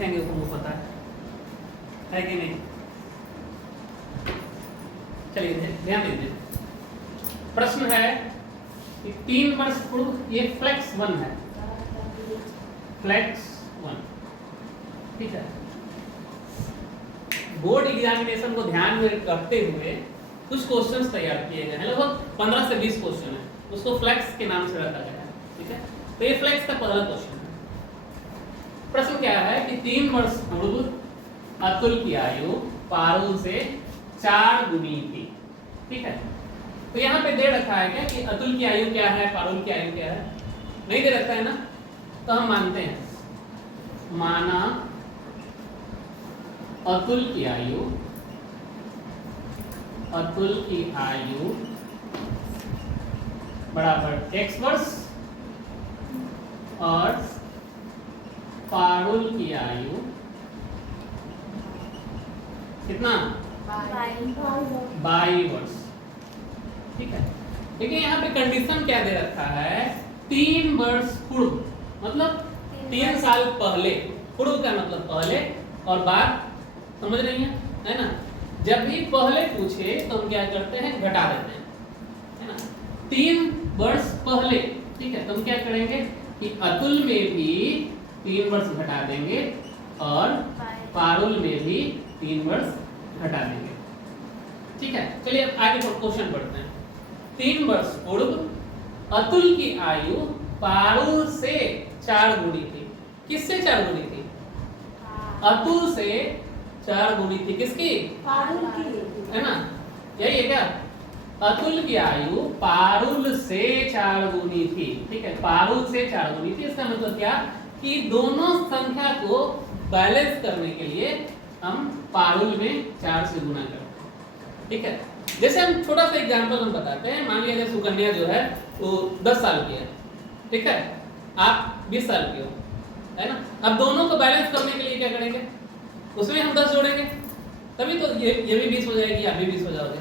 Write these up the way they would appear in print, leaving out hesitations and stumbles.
लिखेंगे वो पता है कि नहीं? चलिए ध्यान दीजिए, प्रश्न है कि 3 वर्ष पूर्व, ये फ्लेक्स 1 है, फ्लेक्स 1, ठीक है। बोर्ड एग्जामिनेशन को ध्यान में रखते हुए कुछ क्वेश्चंस तैयार किए गए हैं, लगभग 15 से 20 क्वेश्चन है, उसको फ्लेक्स के नाम से रखा गया है, ठीक है। तो ये फ्लेक्स का पहला क्वेश्चन है। प्रश्न क्या है कि 3 वर्ष पूर्व अतुल की आयु पारुल से 4 गुनी थी, ठीक है। तो यहाँ पे दे रखा है क्या कि अतुल की आयु क्या है, पारुल की आयु क्या है? नहीं दे रखा है ना, तो हम मानते हैं, माना अतुल की आयु बराबर x वर्ष और पारुल की आयु कितना? 22 वर्ष, ठीक है। देखिए यहाँ पे कंडीशन क्या दे रखा है, 3 वर्ष पूर्व, मतलब 3 साल पहले, पूर्व का मतलब पहले और बाद, समझ रही है ना? जब भी पहले पूछे तो हम क्या करते हैं, घटा देते हैं, है ना। 3 वर्ष पहले, ठीक है, तो हम क्या करेंगे कि अतुल में भी 3 वर्ष घटा देंगे और पारुल में भी 3 वर्ष घटा देंगे, ठीक है। चलिए अब आगे क्वेश्चन पढ़ते हैं। 3 वर्ष पूर्व अतुल की आयु पारुल से 4 गुनी थी। किससे 4 गुनी थी? अतुल से 4 गुनी थी। किसकी? पारुल की, है ना, यही है क्या? अतुल की आयु पारुल से 4 गुनी थी, ठीक है। पारुल से 4 गुनी थी, इसका मतलब क्या कि दोनों संख्या को बैलेंस करने के लिए हम पारुल में 4 से गुना करते हैं, ठीक है। जैसे हम छोटा सा एग्जांपल हम बताते हैं, मान लीजिए सुकन्या जो है वो 10 साल की है, ठीक है, आप 20 साल की हो, है ना। अब दोनों को बैलेंस करने के लिए क्या करेंगे, उसमें हम 10 जोड़ेंगे, तभी तो ये भी 20 हो जाएगी, आप भी 20 हो जाओगे,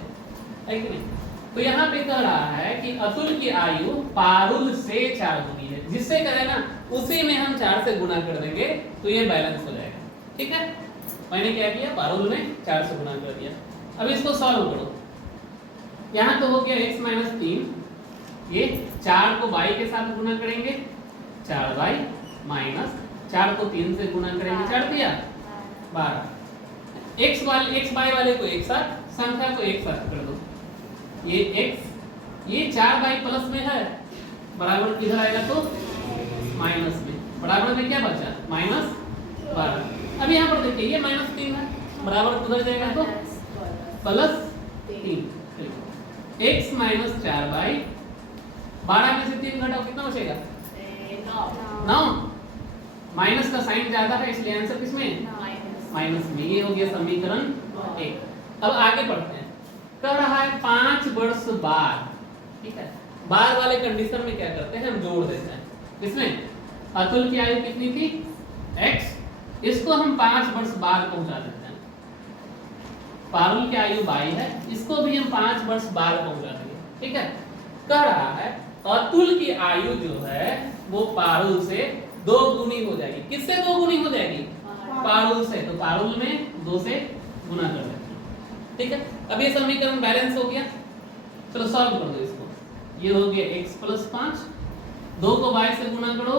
है कि नहीं। तो यहाँ पे कह रहा है कि अतुल की आयु पारुल से 4 गुनी है, जिससे कहे ना उसी में हम 4 से गुना कर देंगे तो ये बैलेंस हो जाएगा, ठीक है। मैंने क्या किया, पारुल में 4 से गुना कर दिया। अब इसको सॉल्व करो, यहाँ तो हो गया x माइनस 3, ये 4 को y के साथ गुना करेंगे, 4y माइनस 4 को 3 से गुना करेंगे, 4 दिया 12। x y वाले को एक साथ, संख्या को एक साथ कर दो, ये x, ये 4y प्लस में है, बराबर किधर आएगा तो माइनस में, बराबर में क्या बचा, माइनस 12। अब यहाँ पर देखिए ये माइनस 3 है, बराबर किधर जाएगा तो प्लस 3। x माइनस 4y, 12 में से 3 घटाओ कितना बचेगा, 9। माइनस का साइन ज्यादा है इसलिए आंसर किसमें, माइनस में। ये हो गया समीकरण 1। अब आगे बढ़ते हैं, कह रहा है 5 वर्ष बाद, ठीक है। बाद वाले कंडीशन में क्या करते हैं, हम जोड़ देते हैं। इसमें अतुल की आयु कितनी थी, x, इसको हम 5 वर्ष बाद पहुंचा देते हैं। पारुल की आयु 22 है, इसको भी हम 5 वर्ष बाद पहुंचा देंगे, ठीक है। कह रहा है अतुल की आयु जो है वो पारुल से 2 गुनी हो जाएगी। किससे 2 गुनी हो जाएगी, पारुल से, तो पारुल में 2 से गुना कर देते हैं, ठीक है। अब ये समीकरण बैलेंस हो गया, चलो सॉल्व कर दो इसको। ये हो गया x प्लस 5, 2 को y से गुना करो,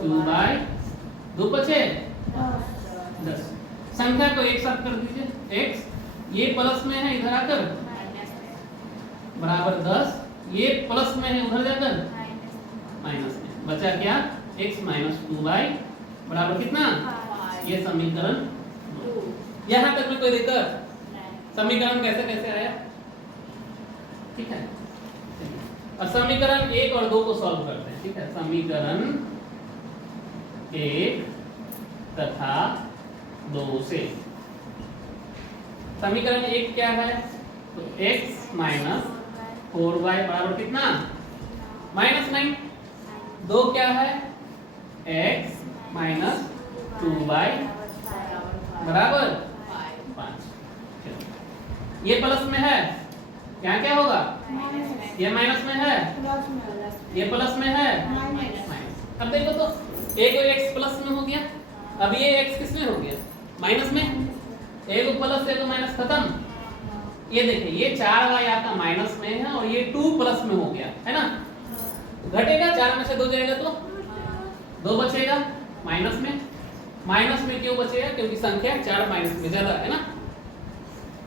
2y, 2 बचे 10। संख्या को एक साथ कर दीजिए, x, ये प्लस में है इधर आकर बराबर 10, ये प्लस में है उधर जाकर माइनस में, बचा क्या, x माइनस 2y बराबर कितना, ये समीकरण 2। यहाँ तक में कोई दिक्कत, समीकरण कैसे कैसे आया, ठीक है। अब समीकरण 1 और 2 को सॉल्व करते हैं, ठीक है। समीकरण 1 तथा 2 से, समीकरण 1 क्या है, तो x माइनस 4y बराबर कितना, माइनस 9। 2 क्या है, x माइनस 2y बराबर 5। ये प्लस में है, यहाँ क्या होगा, ये माइनस में है, ये प्लस में है, माइनस। अब देखो तो एक और x प्लस में हो गया, अब ये x किस में हो गया? माइनस में। एक प्लस एक माइनस खत्म। ये देखिए ये 4y आपका माइनस में है और ये 2 प्लस में हो गया है ना। घटेगा 4 में से 2 जाएगा तो 2 बचेगा माइनस में। माइनस में क्यों बचेगा? क्योंकि संख्या 4 माइनस में ज्यादा है ना,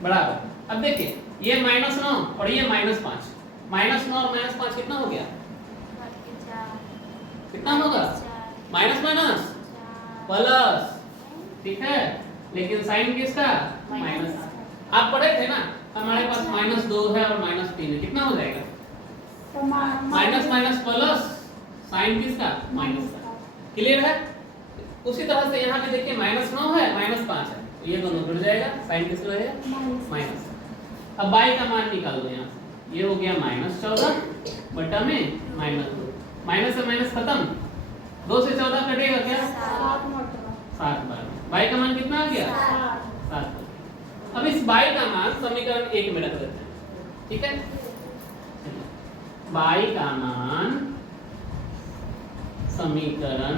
बराबर। अब देखिए ये -9 और ये -5। -9 और -5 कितना हो गया? कितना होगा? माइनस माइनस प्लस, ठीक है। लेकिन साइन किसका? माइनस। आप पढ़े थे ना, हमारे पास -2 है और -3 है, कितना हो जाएगा? माइनस माइनस प्लस, साइन किसका? माइनस का। क्लियर है? उसी तरह से यहाँ पे देखिए -9 है, -5 है, तो ये दोनों जुड़ जाएगा, साइन किसका रहेगा? माइनस। अब y का मान निकाल दो यहाँ से। ये हो गया -14 बटा में -2। माइनस से माइनस खत्म, 2 से 14 कटेगा क्या? 7 बार। y का मान कितना आ गया? 7। अब इस y का मान समीकरण 1 में रख देते हैं, ठीक है। y का मान समीकरण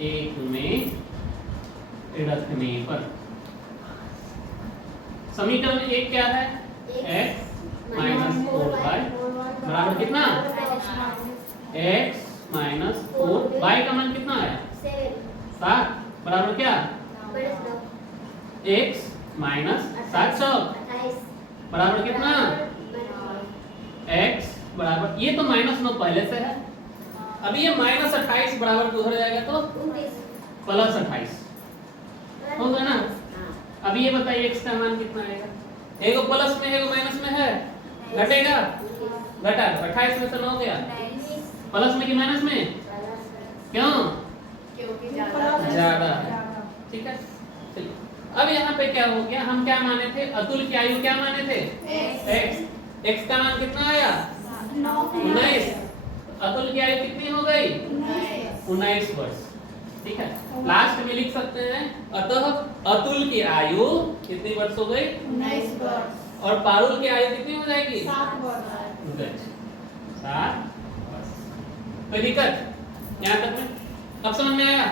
1 में रखने पर समीकरण 1 क्या है? x - 4y बराबर कितना? x - 4, y का मान कितना आया? 7 बराबर क्या? x - 7 बराबर कितना? x बराबर, ये तो -9 पहले से है। अभी ये -28 बराबर उधर जाएगा तो +28 होगा ना। अभी ये बताइए x का मान कितना आएगा? एगो प्लस में एगो माइनस में है, घटेगा, घटा 28 में से 9 गया। प्लस में कि माइनस में? क्यों? क्योंकि ज्यादा है, ठीक है। चलिए अब यहाँ पे क्या हो गया? हम क्या माने थे? अतुल की आयु क्या माने थे? x का मान कितना आया? 19। अतुल की आयु कितनी हो गई? 19 वर्ष, ठीक है। लास्ट में लिख सकते हैं अतः अतुल की आयु कितनी वर्ष हो गई? 19 वर्ष। और पारुल की आयु कितनी हो जाएगी? 7 वर्ष। 7 वर्ष। कोई दिक्कत यहाँ तक में? अब समझ में आया?